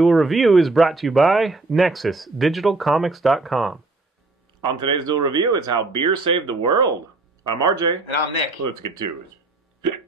Duel Review is brought to you by NexusDigitalComics.com. On today's Duel Review, it's How Beer Saved the World. I'm RJ. And I'm Nick. Let's get to it.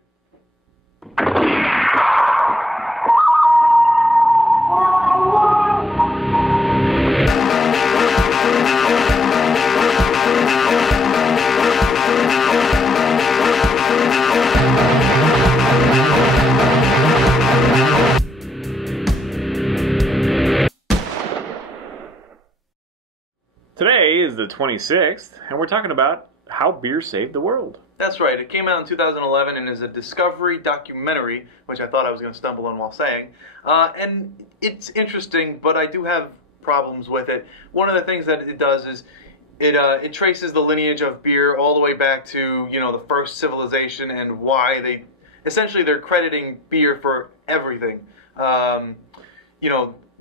Today is the 26th, and we're talking about How Beer Saved the World. That's right. It came out in 2011 and is a Discovery documentary, which I thought I was going to stumble on while saying. And it's interesting, but I do have problems with it. One of the things that it does is it traces the lineage of beer all the way back to, the first civilization and why they're crediting beer for everything.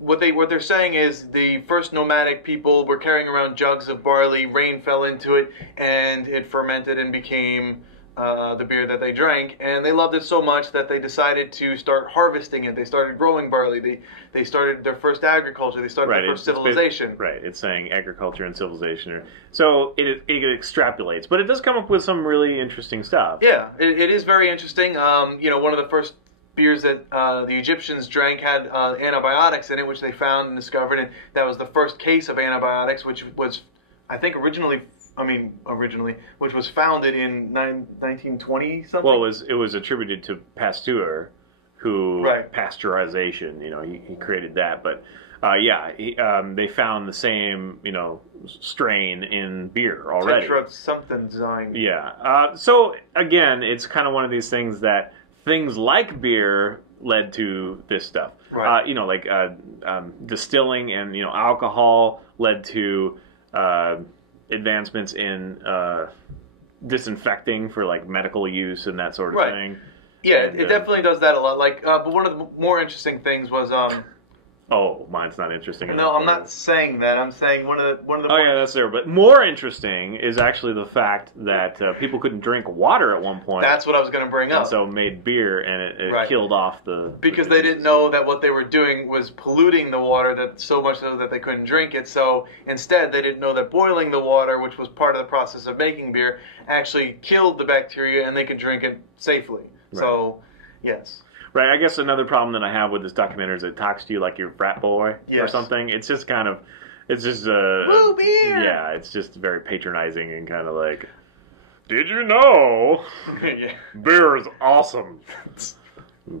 What they're saying is the first nomadic people were carrying around jugs of barley, rain fell into it, and it fermented and became the beer that they drank. And they loved it so much that they decided to start harvesting it. They started growing barley. They started their first agriculture. They started their first civilization. It's saying agriculture and civilization. So it extrapolates, but it does come up with some really interesting stuff. Yeah, it is very interesting. One of the first beers that the Egyptians drank had antibiotics in it, which they found and discovered, and that was the first case of antibiotics, which was, I think, which was founded in 1920 something. Well, it was attributed to Pasteur, who pasteurization. He created that, but they found the same strain in beer already. Something design. Yeah. So again, it's kind of one of these things that. Things like beer led to this stuff. Right. Distilling and alcohol led to advancements in disinfecting for like medical use and that sort of thing. Yeah, it definitely does that a lot. But one of the more interesting things was oh, mine's not interesting. No, I'm not saying that. I'm saying one of the. Oh yeah, that's there. But more interesting is actually the fact that people couldn't drink water at one point. That's what I was going to bring up. And so made beer, and it killed off the. Because they didn't know that what they were doing was polluting the water so much so that they couldn't drink it. So instead, they didn't know that boiling the water, which was part of the process of making beer, actually killed the bacteria, and they could drink it safely. Right. So, yes. Right, I guess another problem that I have with this documentary is it talks to you like you're a frat boy or something. It's just kind of, woo, beer! Yeah, it's just very patronizing and kind of like, did you know beer is awesome?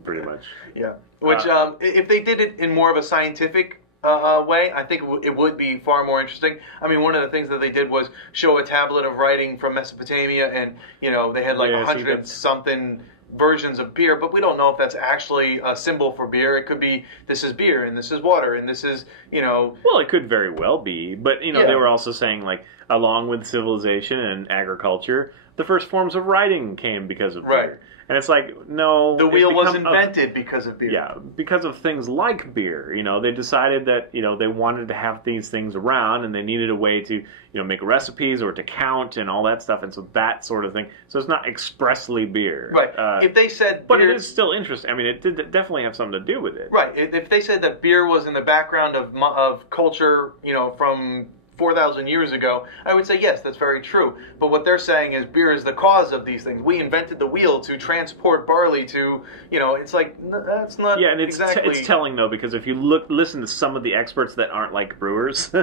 Pretty much. Yeah, which if they did it in more of a scientific way, I think it would be far more interesting. I mean, one of the things that they did was show a tablet of writing from Mesopotamia, and they had like 100-something versions of beer, but we don't know if that's actually a symbol for beer. It could be, this is beer, and this is water, and this is, Well, it could very well be, but, they were also saying, like, along with civilization and agriculture, the first forms of writing came because of beer. Right. And it's like, no. The wheel was invented because of beer. Yeah, because of things like beer. They decided that, they wanted to have these things around, and they needed a way to, make recipes or to count and all that stuff, and so that sort of thing. So it's not expressly beer. Right. If they said but beer, it is still interesting. I mean, it did definitely have something to do with it. Right. If they said that beer was in the background of culture, from 4,000 years ago, I would say yes, that's very true. But what they're saying is beer is the cause of these things. We invented the wheel to transport barley to, it's like, that's not and it's exactly... it's telling, though, because if you listen to some of the experts that aren't like brewers,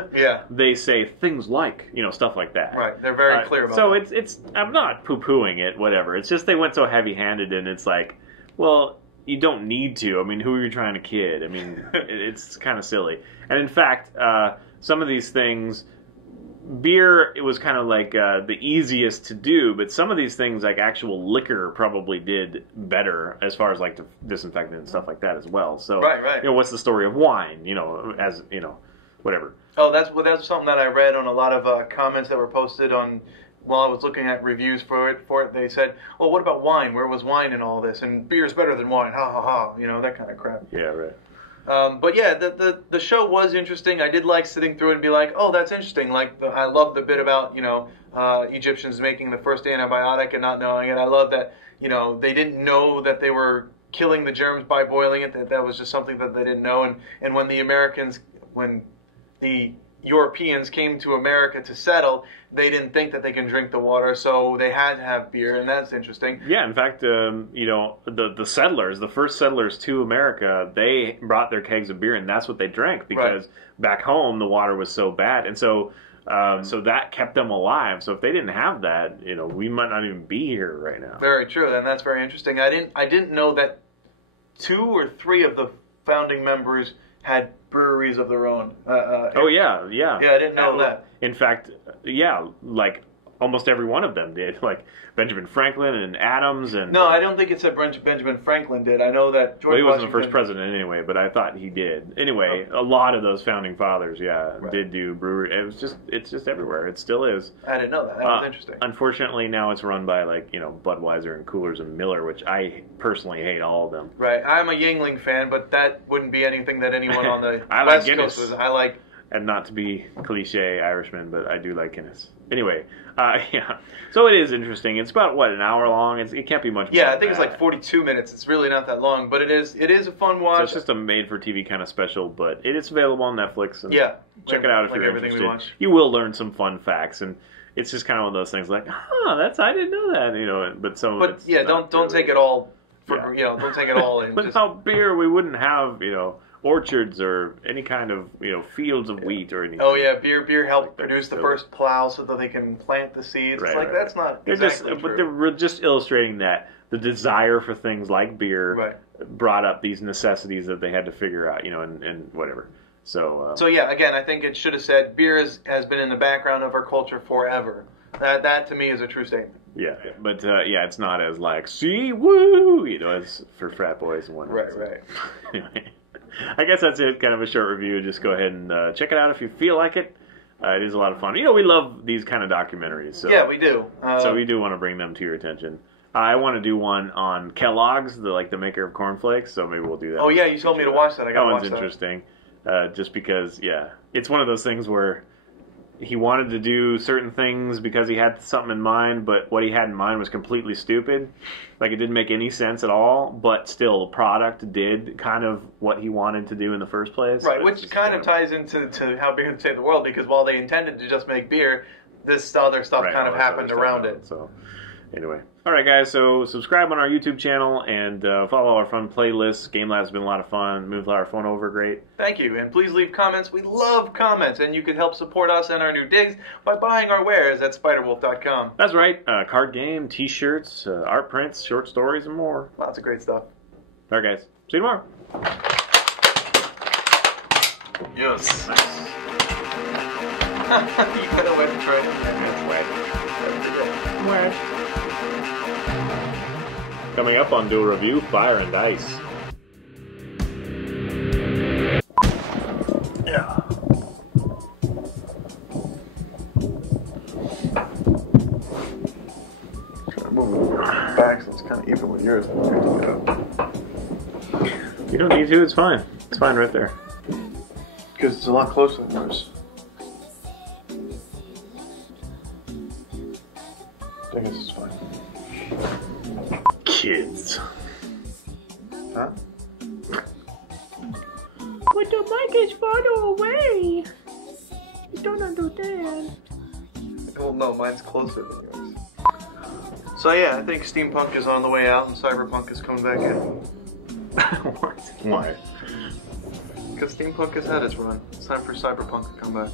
they say things like, stuff like that. Right, they're very clear about so that. So it's I'm not poo-pooing it, whatever. It's just they went so heavy-handed, and it's like, well, you don't need to. I mean, who are you trying to kid? I mean, it's kind of silly. And in fact, some of these things, beer, it was kind of like the easiest to do, but some of these things, like actual liquor, probably did better as far as like disinfectant and stuff like that as well. So, right. What's the story of wine? Whatever. Oh, that's something that I read on a lot of comments that were posted on. While I was looking at reviews for it, they said, well, what about wine? Where was wine in all this? And beer's better than wine. Ha, ha, ha. That kind of crap. Yeah, right. But yeah, the show was interesting. I did like sitting through it and be like, oh, that's interesting. Like, I love the bit about, Egyptians making the first antibiotic and not knowing it. I love that, they didn't know that they were killing the germs by boiling it. That was just something that they didn't know. And when the Europeans came to America to settle, they didn't think that they can drink the water, so they had to have beer, and that's interesting. Yeah, in fact, you know, the settlers, the first settlers to America, they brought their kegs of beer, and that's what they drank, because back home the water was so bad, and so that kept them alive. So if they didn't have that, you know, we might not even be here right now. Very true, and that's very interesting. I didn't know that 2 or 3 of the founding members had breweries of their own. Oh yeah. Yeah, I didn't know that. In fact, yeah, like almost every one of them did. Like Benjamin Franklin and Adams and... No, I don't think it said Benjamin Franklin did. I know that George Well, he wasn't Washington... the first president anyway, but I thought he did. Anyway, a lot of those founding fathers, did do brewery. It's just everywhere. It still is. I didn't know that. That was interesting. Unfortunately, now it's run by, like, you know, Budweiser and Coolers and Miller, which I personally hate all of them. Right. I'm a Yingling fan, but that wouldn't be anything that anyone on the I West like Coast was. I like... And not to be cliche Irishman, but I do like Guinness. Anyway, yeah. So it is interesting. It's about, what, an hour long? It can't be much more Yeah, I than think it's that. like 42 minutes. It's really not that long, but it is a fun watch. So it's just a made-for-TV kind of special, but it is available on Netflix. And yeah. Check it out if like you're everything interested. we watch. You will learn some fun facts, and it's just kind of one of those things like, I didn't know that, you know. But some of it's yeah, not don't really- take it all for you know. Don't take it all in. Without beer, we wouldn't have, you know, orchards or any kind of, you know, fields of wheat or anything. Oh yeah, beer helped Like produce the so- first plow so that they can plant the seeds. Right, It's like right. that's not They're exactly just, true. but they're just illustrating that the desire for things like beer brought up these necessities that they had to figure out, you know, and whatever. So yeah, again, I think it should have said beer has been in the background of our culture forever. That to me is a true statement. Yeah, but yeah, it's not as like, see, woo, you know, as for frat boys and whatnot. Right. Anyway, I guess that's it. Kind of a short review. Just go ahead and check it out if you feel like it. It is a lot of fun. You know, we love these kind of documentaries. So, yeah, we do. So we do want to bring them to your attention. I want to do one on Kellogg's, the maker of cornflakes. So maybe we'll do that. Oh yeah, you told me to watch that. I got to watch that that. one's interesting. Just because, yeah, it's one of those things where he wanted to do certain things because he had something in mind, but what he had in mind was completely stupid. Like, it didn't make any sense at all, but still, the product did kind of what he wanted to do in the first place. Right, which kind of ties into How Beer Saved the World, because while they intended to just make beer, this other stuff kind of happened around it. So, anyway. All right, guys, so subscribe on our YouTube channel and follow our fun playlists. Game Lab's been a lot of fun. Moved our phone over great. Thank you, and please leave comments. We love comments, and you can help support us and our new digs by buying our wares at spiderwolf.com. That's right. Card game, T-shirts, art prints, short stories, and more. Lots of great stuff. All right, guys. See you tomorrow. Yes. You could have went and tried it. Wet. Coming up on Duel Review, Fire and Ice. Yeah. Trying to move it back so it's kind of even with yours. You don't need to, it's fine. It's fine right there. Because it's a lot closer than yours. I guess it's fine. Kids. Huh? But the mic is farther away. You don't understand. Well, no, mine's closer than yours. So yeah, I think steampunk is on the way out and cyberpunk is coming back in. What? Why? Because steampunk has had its run. It's time for cyberpunk to come back.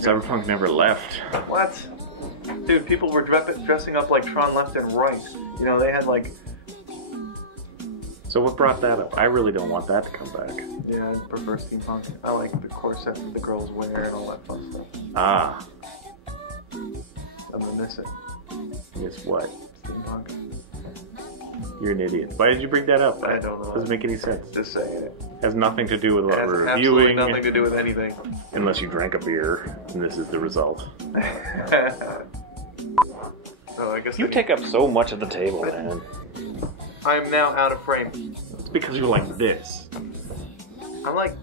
Cyberpunk never left. What? Dude, people were dressing up like Tron left and right. You know, they had like... So what brought that up? I really don't want that to come back. Yeah, I prefer steampunk. I like the corsets that the girls wear and all that fun stuff. Ah. I'm gonna miss it. Guess what? Steampunk. You're an idiot. Why did you bring that up? I don't know. Doesn't make any sense. Just saying it. Has nothing to do with what It has we're absolutely reviewing. nothing to do with anything. Unless you drank a beer, and this is the result. So I guess You take up so much of the table, man. I am now out of frame. It's because you're like this. I'm like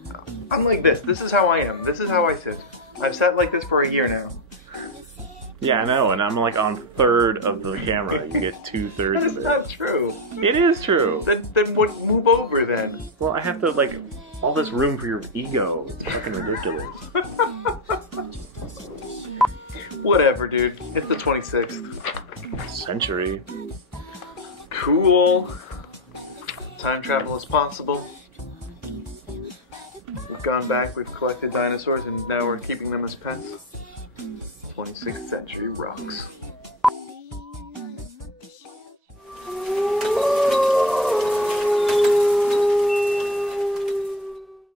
this. This is how I am. This is how I sit. I've sat like this for a year now. Yeah, I know, and I'm like on third of the camera. You get 2/3 That is of it. not true. It is true. Then what? Move over then. Well, I have to like all this room for your ego. It's fucking ridiculous. Whatever, dude. It's the 26th. Century. Cool. Time travel is possible. We've gone back, we've collected dinosaurs, and now we're keeping them as pets. 26th century rocks.